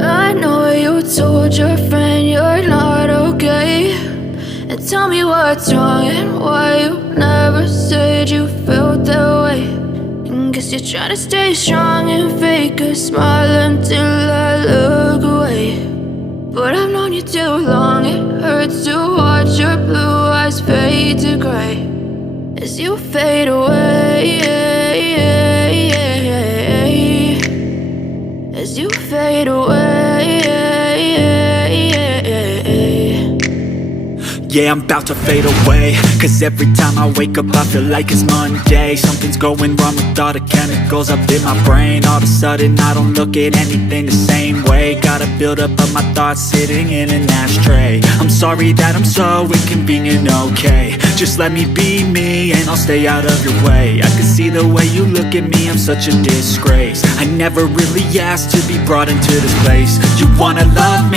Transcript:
I know you told your friend you're not okay, and tell me what's wrong and why you never said you felt that way. And guess you're trying to stay strong and fake a smile until I look away. But I've known you too long, it hurts to watch your blue eyes fade to gray as you fade away, as you fade away. Yeah, I'm about to fade away, cause every time I wake up I feel like it's Monday. Something's going wrong with all the chemicals up in my brain. All of a sudden I don't look at anything the same way. Got a buildup of my thoughts sitting in an ashtray. I'm sorry that I'm so inconvenient, okay. Just let me be me and I'll stay out of your way. I can see the way you look at me, I'm such a disgrace. I never really asked to be brought into this place. You wanna love me?